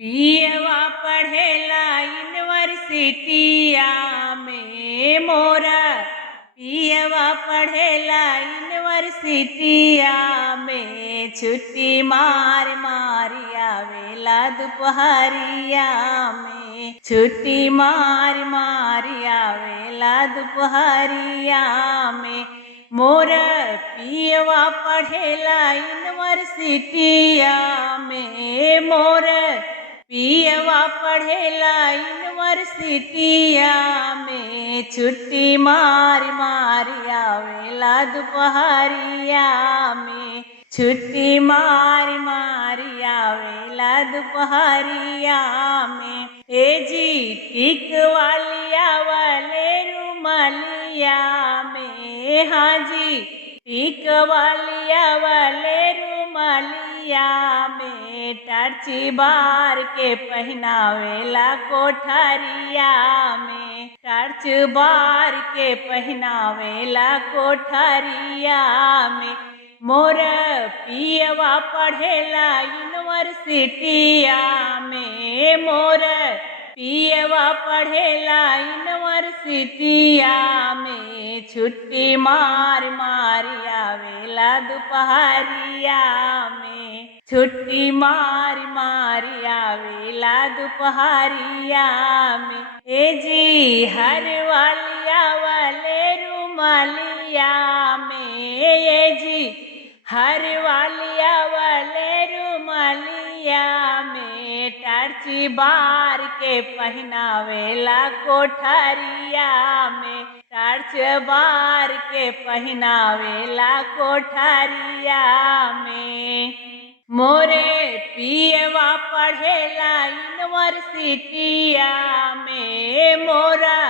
पियवा पढ़ेला यूनिवर्सिटिया में मोरा। पियवा पढ़ेला यूनिवर्सिटिया में। छुट्टी मार मारी आवेला दोपहरिया में। छुट्टी मार मारी आवेला दोपहरिया में। मोरा पियवा पढ़ेला यूनिवर्सिटिया में। मोरा पियवा पढ़ेला यूनिवर्सिटिया में। छुट्टी मार मारी आवेला दोपहरिया में। छुट्टी मार मारी आवेला दोपहरिया में। ए जी टिक वालिया वाले रुमालिया में। हाँ जी टिक वालिया वाले रुमालिया में। टार्ची बार के पहनावेला कोठरिया में। टार्च बार के पहनावेला कोठरिया में। मोरा पियवा पढ़ेला यूनिवर्सिटिया में। मोरा पियवा पढ़ेला यूनिवर्सिटिया में। छुट्टी मार मारी आवेला दोपहरिया में। छुट्टी मार मारी आवेला दोपहरिया में। ए जी हर वालिया वाले रुमालिया में। ए जी हर वालिया वाले रुमालिया में। टार्ची बार के पहनावेला कोठरिया में। टार्च बार के पहनावेला कोठरिया में। मोरे पियवा पढ़ेला यूनिवर्सिटिया में। मोरा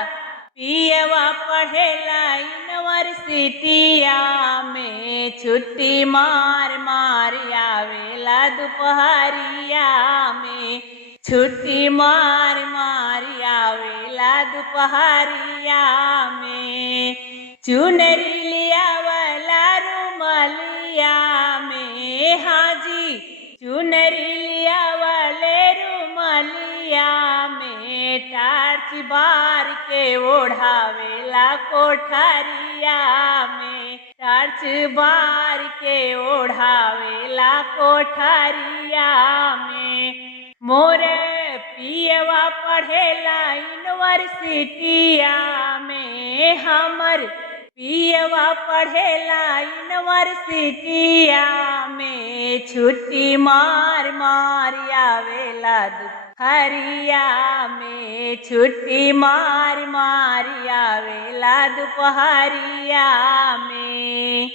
पियवा पढ़ेला यूनिवर्सिटिया में। छुट्टी मार मारी आवेला दोपहरिया में। छुट्टी मार मारी आवेला दोपहरिया में। चुनरी लिया वाला रुमालिया में। हाँ जी चुनरी लिया वाले रुमालिया में। टार्च बार के ओढ़ावेला कोठरिया में। टार्च बार के ओढ़ावेला कोठरिया में। मोरे पियवा पढ़ेला यूनिवर्सिटिया में। हमर पियवा पढ़ेला यूनिवर्सिटिया में। छुट्टी मार मारी आवेला दोपहरिया में। छुट्टी मार मारी आवेला दोपहरिया में।